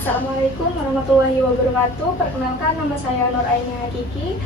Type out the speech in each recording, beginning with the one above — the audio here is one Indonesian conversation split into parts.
Assalamualaikum warahmatullahi wabarakatuh. Perkenalkan, nama saya Nur Aini Hakiki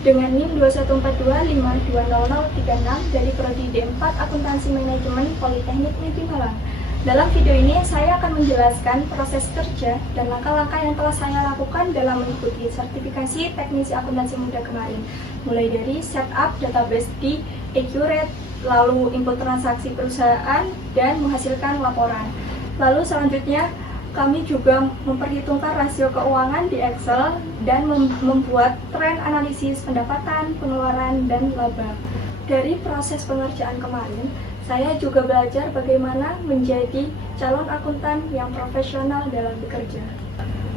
dengan NIM 2142520036 dari Prodi D4 Akuntansi Manajemen Politeknik Negeri Malang. Dalam video ini saya akan menjelaskan proses kerja dan langkah-langkah yang telah saya lakukan dalam mengikuti sertifikasi teknisi akuntansi muda kemarin, mulai dari setup database di Accurate, lalu input transaksi perusahaan, dan menghasilkan laporan. Lalu selanjutnya kami juga memperhitungkan rasio keuangan di Excel dan membuat tren analisis pendapatan, pengeluaran, dan laba. Dari proses pengerjaan kemarin, saya juga belajar bagaimana menjadi calon akuntan yang profesional dalam bekerja.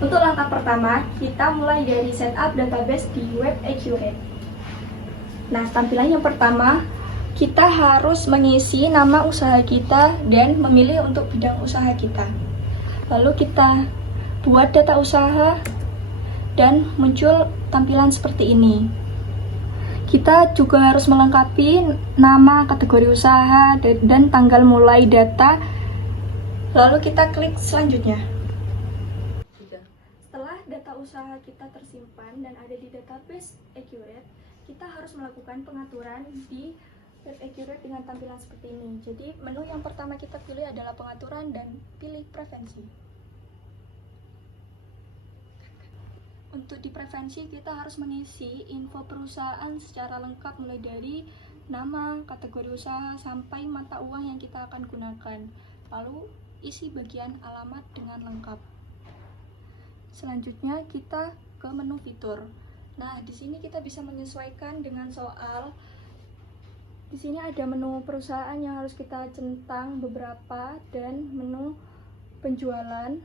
Untuk langkah pertama, kita mulai dari setup database di web Accurate. Nah, tampilan yang pertama, kita harus mengisi nama usaha kita dan memilih untuk bidang usaha kita. Lalu kita buat data usaha dan muncul tampilan seperti ini. Kita juga harus melengkapi nama, kategori usaha, dan tanggal mulai data. Lalu kita klik selanjutnya. Setelah data usaha kita tersimpan dan ada di database Accurate, kita harus melakukan pengaturan di web Accurate dengan tampilan seperti ini. Jadi menu yang pertama kita pilih adalah pengaturan dan pilih preferensi. Untuk di preferensi kita harus mengisi info perusahaan secara lengkap mulai dari nama, kategori usaha, sampai mata uang yang kita akan gunakan. Lalu isi bagian alamat dengan lengkap. Selanjutnya kita ke menu fitur. Nah, di sini kita bisa menyesuaikan dengan soal. Di sini ada menu perusahaan yang harus kita centang beberapa dan menu penjualan.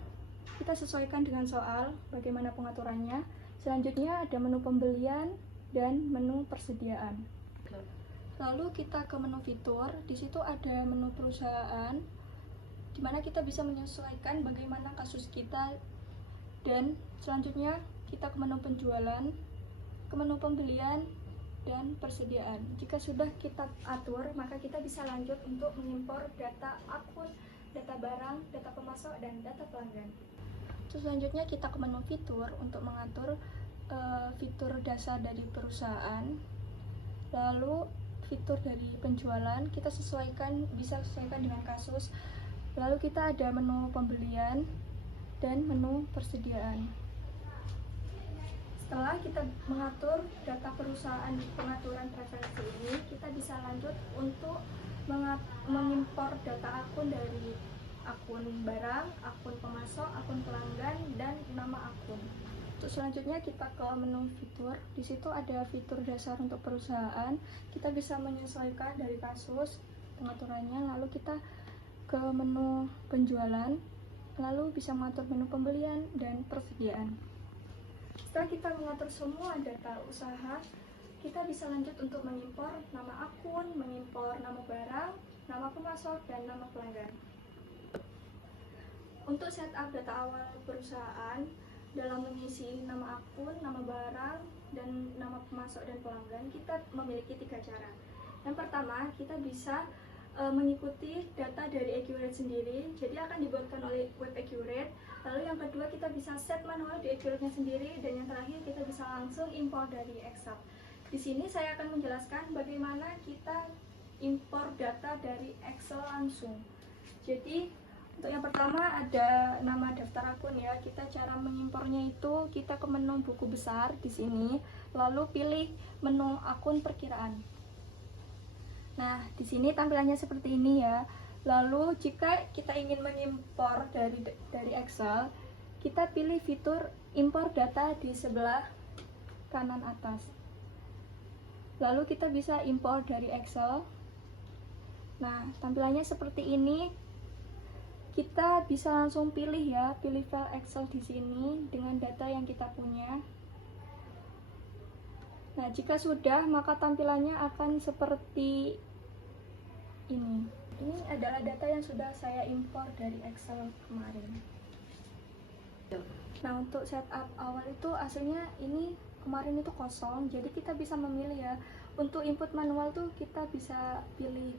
Kita sesuaikan dengan soal bagaimana pengaturannya. Selanjutnya ada menu pembelian dan menu persediaan. Lalu kita ke menu fitur. Di situ ada menu perusahaan, di mana kita bisa menyesuaikan bagaimana kasus kita. Dan selanjutnya kita ke menu penjualan, ke menu pembelian, dan persediaan. Jika sudah kita atur, maka kita bisa lanjut untuk mengimpor data akun, data barang, data pemasok, dan data pelanggan. Terus selanjutnya kita ke menu fitur untuk mengatur fitur dasar dari perusahaan. Lalu fitur dari penjualan kita bisa sesuaikan dengan kasus. Lalu kita ada menu pembelian dan menu persediaan. Setelah kita mengatur data perusahaan di pengaturan preferensi ini, kita bisa lanjut untuk mengimpor data akun dari akun barang, akun pemasok, akun pelanggan, dan nama akun. Terus selanjutnya kita ke menu fitur. Di situ ada fitur dasar untuk perusahaan. Kita bisa menyesuaikan dari kasus pengaturannya. Lalu kita ke menu penjualan, lalu bisa mengatur menu pembelian dan persediaan. Setelah kita mengatur semua data usaha, kita bisa lanjut untuk mengimpor nama akun, mengimpor nama barang, nama pemasok, dan nama pelanggan. Untuk setup data awal perusahaan, dalam mengisi nama akun, nama barang, dan nama pemasok dan pelanggan, kita memiliki 3 cara. Yang pertama, kita bisa mengikuti data dari Accurate sendiri, jadi akan dibuatkan oleh web Accurate. Lalu yang kedua, kita bisa set manual di Accurate-nya sendiri, dan yang terakhir kita bisa langsung import dari Excel. Di sini saya akan menjelaskan bagaimana kita import data dari Excel langsung. Jadi untuk yang pertama ada nama daftar akun ya. Kita cara mengimpornya itu kita ke menu buku besar di sini, lalu pilih menu akun perkiraan. Nah, di sini tampilannya seperti ini ya. Lalu jika kita ingin mengimpor dari Excel, kita pilih fitur impor data di sebelah kanan atas. Lalu kita bisa impor dari Excel. Nah, tampilannya seperti ini. Kita bisa langsung pilih ya, pilih file Excel di sini dengan data yang kita punya. Nah, jika sudah, maka tampilannya akan seperti ini. Ini adalah data yang sudah saya impor dari Excel kemarin. Nah, untuk setup awal itu aslinya ini kemarin itu kosong, jadi kita bisa memilih ya. Untuk input manual tuh kita bisa pilih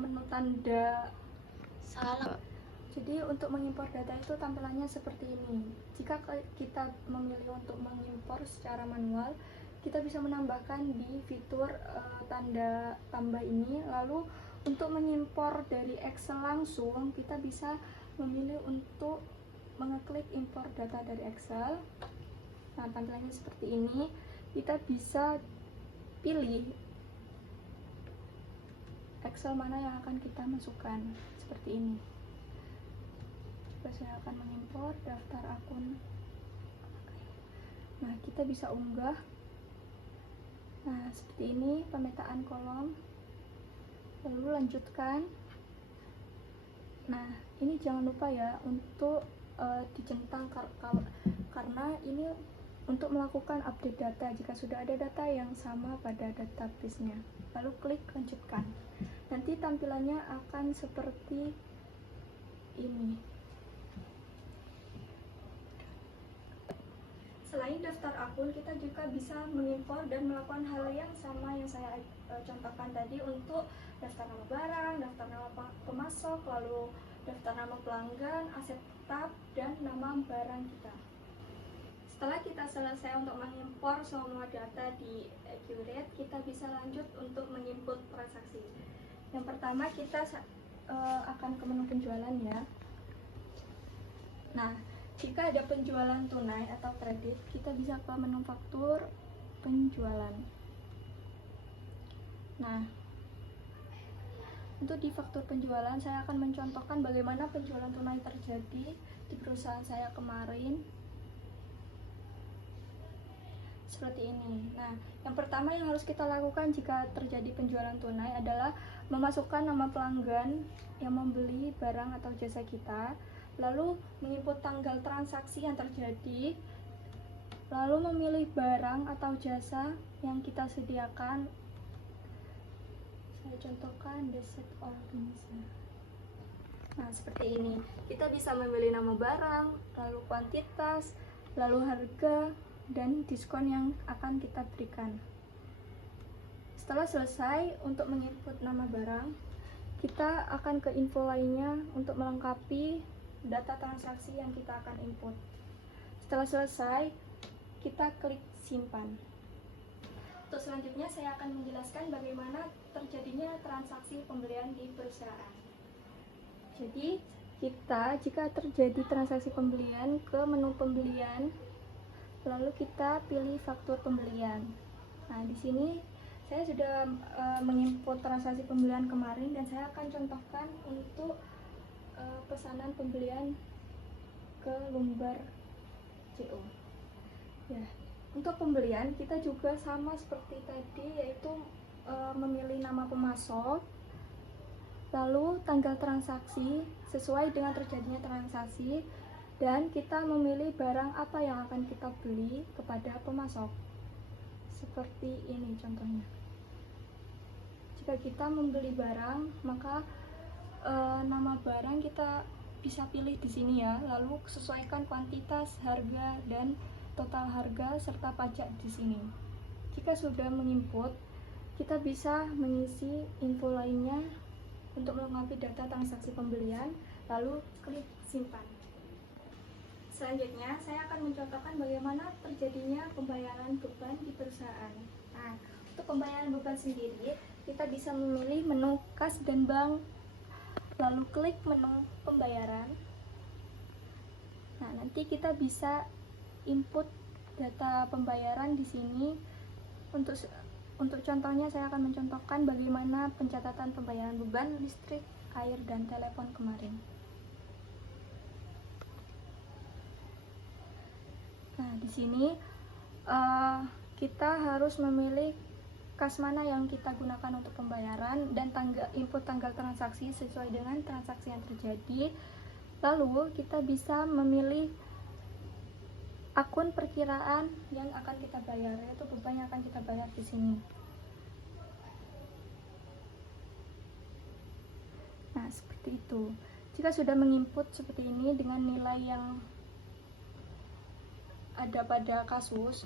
menu tanda salah. Jadi untuk mengimpor data itu tampilannya seperti ini. Jika kita memilih untuk mengimpor secara manual, kita bisa menambahkan di fitur tanda tambah ini. Lalu untuk mengimpor dari Excel langsung, kita bisa memilih untuk mengeklik impor data dari Excel. Nah, tampilannya seperti ini. Kita bisa pilih Excel mana yang akan kita masukkan, seperti ini. Saya akan mengimpor daftar akun. Nah, kita bisa unggah. Nah, seperti ini pemetaan kolom. Lalu lanjutkan. Nah, ini jangan lupa ya untuk dicentang karena ini untuk melakukan update data jika sudah ada data yang sama pada database-nya. Lalu klik lanjutkan. Nanti tampilannya akan seperti ini. Selain daftar akun, kita juga bisa mengimpor dan melakukan hal yang sama yang saya contohkan tadi untuk daftar nama barang, daftar nama pemasok, lalu daftar nama pelanggan, aset tetap, dan nama barang kita. Setelah kita selesai untuk mengimpor semua data di Accurate, kita bisa lanjut untuk menginput transaksi. Yang pertama kita akan ke menu penjualan ya. Nah, jika ada penjualan tunai atau kredit, kita bisa ke menu faktur penjualan. Nah, untuk di faktur penjualan, saya akan mencontohkan bagaimana penjualan tunai terjadi di perusahaan saya kemarin. Seperti ini. Nah, yang pertama yang harus kita lakukan jika terjadi penjualan tunai adalah memasukkan nama pelanggan yang membeli barang atau jasa kita, lalu menginput tanggal transaksi yang terjadi, lalu memilih barang atau jasa yang kita sediakan. Saya contohkan the set organisasi. Nah, seperti ini. Kita bisa memilih nama barang, lalu kuantitas, lalu harga, dan diskon yang akan kita berikan. Setelah selesai untuk menginput nama barang, kita akan ke info lainnya untuk melengkapi data transaksi yang kita akan input. Setelah selesai, kita klik simpan. Untuk selanjutnya saya akan menjelaskan bagaimana terjadinya transaksi pembelian di perusahaan. Jadi, jika terjadi transaksi pembelian, ke menu pembelian, lalu kita pilih faktur pembelian. Nah, di sini saya sudah menginput transaksi pembelian kemarin dan saya akan contohkan untuk pesanan pembelian ke Lumbar CO. Ya, untuk pembelian kita juga sama seperti tadi, yaitu memilih nama pemasok, lalu tanggal transaksi sesuai dengan terjadinya transaksi, dan kita memilih barang apa yang akan kita beli kepada pemasok. Seperti ini contohnya. Jika kita membeli barang, maka nama barang kita bisa pilih di sini ya, lalu sesuaikan kuantitas, harga, dan total harga serta pajak di sini. Jika sudah menginput, kita bisa mengisi info lainnya untuk melengkapi data transaksi pembelian, lalu klik simpan. Selanjutnya, saya akan mencontohkan bagaimana terjadinya pembayaran beban di perusahaan. Nah, untuk pembayaran beban sendiri, kita bisa memilih menu kas dan bank, lalu klik menu pembayaran. Nah, nanti kita bisa input data pembayaran di sini. Untuk contohnya saya akan mencontohkan bagaimana pencatatan pembayaran beban listrik, air, dan telepon kemarin. Nah, di sini kita harus memilih kas mana yang kita gunakan untuk pembayaran dan input tanggal transaksi sesuai dengan transaksi yang terjadi. Lalu kita bisa memilih akun perkiraan yang akan kita bayar, yaitu beban yang akan kita bayar di sini. Nah, seperti itu. Jika sudah menginput seperti ini dengan nilai yang ada pada kasus,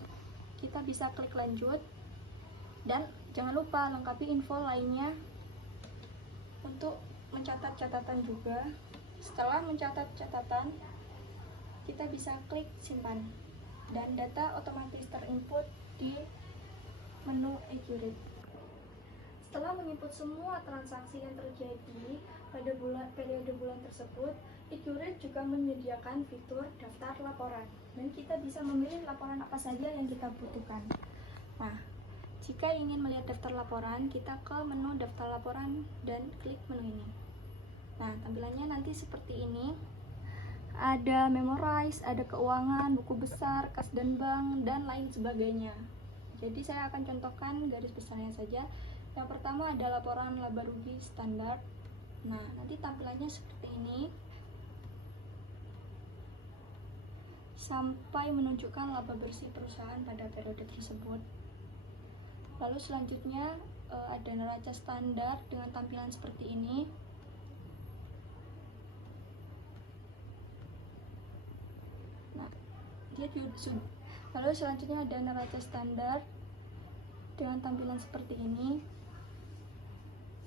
kita bisa klik lanjut. Dan jangan lupa lengkapi info lainnya untuk mencatat catatan juga. Setelah mencatat catatan, kita bisa klik simpan dan data otomatis terinput di menu Accurate. Setelah menginput semua transaksi yang terjadi pada periode bulan tersebut, Accurate juga menyediakan fitur daftar laporan dan kita bisa memilih laporan apa saja yang kita butuhkan. Nah, jika ingin melihat daftar laporan, kita ke menu daftar laporan dan klik menu ini. Nah, tampilannya nanti seperti ini. Ada memorize, ada keuangan, buku besar, kas dan bank, dan lain sebagainya. Jadi saya akan contohkan garis besarnya saja. Yang pertama ada laporan laba rugi standar. Nah, nanti tampilannya seperti ini sampai menunjukkan laba bersih perusahaan pada periode tersebut. Lalu selanjutnya ada neraca standar dengan tampilan seperti ini. Nah, lalu selanjutnya ada neraca standar dengan tampilan seperti ini.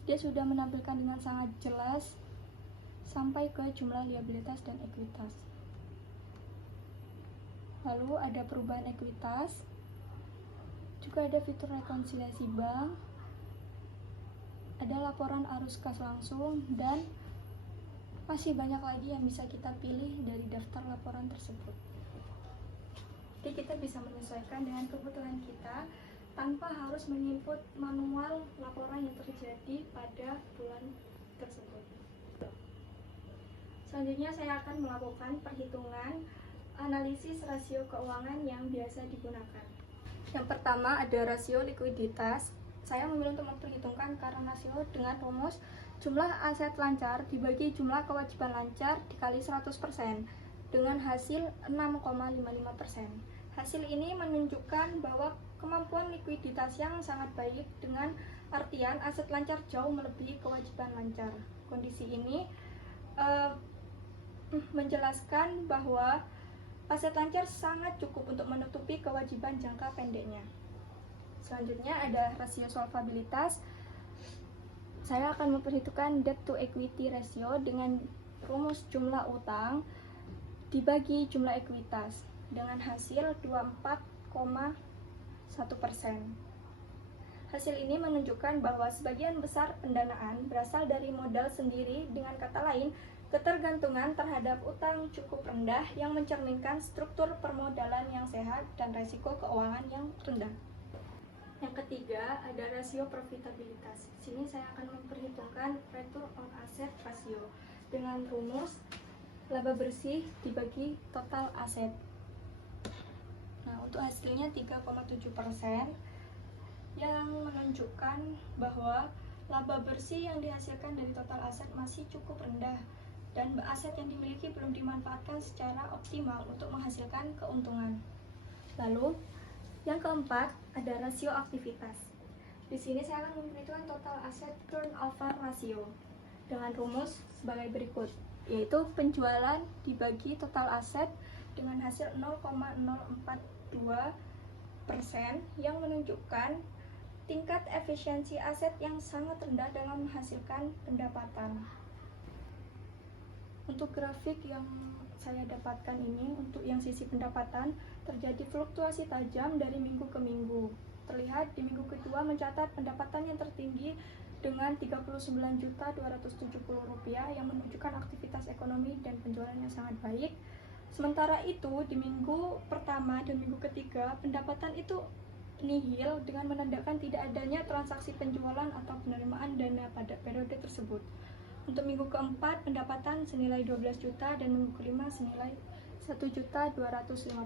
Dia sudah menampilkan dengan sangat jelas sampai ke jumlah liabilitas dan ekuitas. Lalu ada perubahan ekuitas, juga ada fitur rekonsiliasi bank, ada laporan arus kas langsung, dan masih banyak lagi yang bisa kita pilih dari daftar laporan tersebut. Jadi kita bisa menyesuaikan dengan kebutuhan kita tanpa harus menginput manual laporan yang terjadi pada bulan tersebut. Selanjutnya saya akan melakukan perhitungan analisis rasio keuangan yang biasa digunakan. Yang pertama ada rasio likuiditas. Saya memilih untuk memperhitungkan current rasio dengan rumus jumlah aset lancar dibagi jumlah kewajiban lancar dikali 100% dengan hasil 6,55%. Hasil ini menunjukkan bahwa kemampuan likuiditas yang sangat baik dengan artian aset lancar jauh melebihi kewajiban lancar. Kondisi ini menjelaskan bahwa aset lancar sangat cukup untuk menutupi kewajiban jangka pendeknya. Selanjutnya ada rasio solvabilitas. Saya akan memperhitungkan debt to equity ratio dengan rumus jumlah utang dibagi jumlah ekuitas dengan hasil 24,1%. Hasil ini menunjukkan bahwa sebagian besar pendanaan berasal dari modal sendiri, dengan kata lain, ketergantungan terhadap utang cukup rendah yang mencerminkan struktur permodalan yang sehat dan risiko keuangan yang rendah. Yang ketiga, ada rasio profitabilitas. Di sini saya akan memperhitungkan return on asset ratio dengan rumus laba bersih dibagi total aset. Nah, untuk hasilnya 3,7% yang menunjukkan bahwa laba bersih yang dihasilkan dari total aset masih cukup rendah dan aset yang dimiliki belum dimanfaatkan secara optimal untuk menghasilkan keuntungan. Lalu, yang keempat ada rasio aktivitas. Di sini saya akan memperhitungkan total aset turnover ratio dengan rumus sebagai berikut, yaitu penjualan dibagi total aset dengan hasil 0,042% yang menunjukkan tingkat efisiensi aset yang sangat rendah dalam menghasilkan pendapatan. Untuk grafik yang saya dapatkan ini, untuk yang sisi pendapatan terjadi fluktuasi tajam dari minggu ke minggu. Terlihat di minggu kedua mencatat pendapatan yang tertinggi dengan Rp39.270 yang menunjukkan aktivitas ekonomi dan penjualan yang sangat baik. Sementara itu di minggu pertama dan minggu ketiga pendapatan itu nihil dengan menandakan tidak adanya transaksi penjualan atau penerimaan dana pada periode tersebut. Untuk minggu keempat pendapatan senilai 12 juta dan minggu kelima senilai Rp1.250.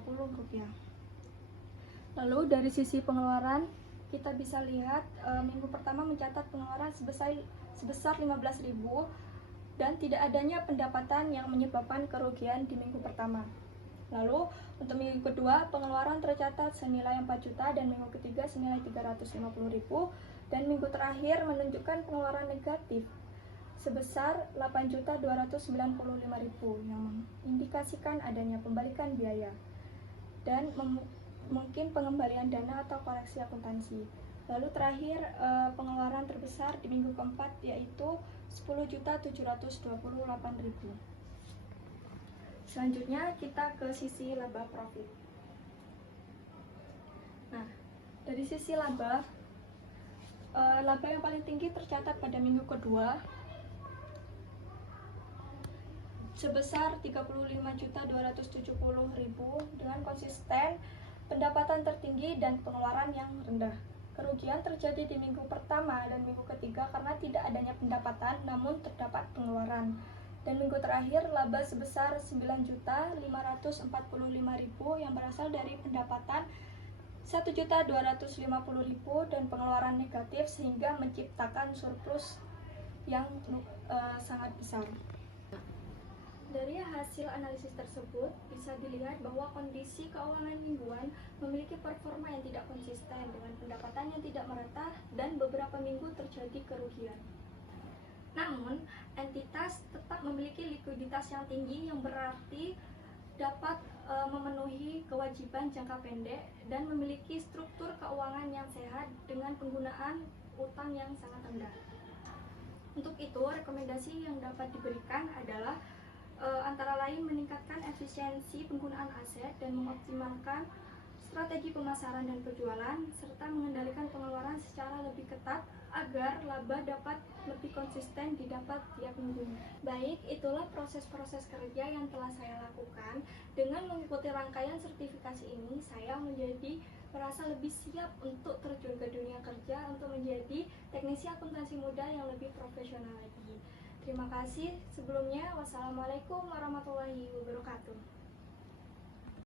Lalu dari sisi pengeluaran kita bisa lihat minggu pertama mencatat pengeluaran sebesar 15.000 dan tidak adanya pendapatan yang menyebabkan kerugian di minggu pertama. Lalu untuk minggu kedua pengeluaran tercatat senilai 4 juta dan minggu ketiga senilai 350.000 dan minggu terakhir menunjukkan pengeluaran negatif sebesar 8.295.000 yang mengindikasikan adanya pembalikan biaya dan mungkin pengembalian dana atau koreksi akuntansi. Lalu terakhir pengeluaran terbesar di minggu keempat yaitu 10.728.000. Selanjutnya kita ke sisi laba profit. Nah, dari sisi laba yang paling tinggi tercatat pada minggu kedua sebesar 35.270.000 dengan konsisten pendapatan tertinggi dan pengeluaran yang rendah. Kerugian terjadi di minggu pertama dan minggu ketiga karena tidak adanya pendapatan namun terdapat pengeluaran. Dan minggu terakhir laba sebesar 9.545.000 yang berasal dari pendapatan 1.250.000 dan pengeluaran negatif sehingga menciptakan surplus yang sangat besar. Dari hasil analisis tersebut, bisa dilihat bahwa kondisi keuangan mingguan memiliki performa yang tidak konsisten dengan pendapatan yang tidak merata dan beberapa minggu terjadi kerugian. Namun, entitas tetap memiliki likuiditas yang tinggi yang berarti dapat memenuhi kewajiban jangka pendek dan memiliki struktur keuangan yang sehat dengan penggunaan utang yang sangat rendah. Untuk itu, rekomendasi yang dapat diberikan adalah antara lain meningkatkan efisiensi penggunaan aset dan mengoptimalkan strategi pemasaran dan penjualan serta mengendalikan pengeluaran secara lebih ketat agar laba dapat lebih konsisten didapat tiap minggunya. Baik, itulah proses-proses kerja yang telah saya lakukan. Dengan mengikuti rangkaian sertifikasi ini, saya merasa lebih siap untuk terjun ke dunia kerja untuk menjadi teknisi akuntansi muda yang lebih profesional lagi. Terima kasih sebelumnya. Wassalamualaikum warahmatullahi wabarakatuh.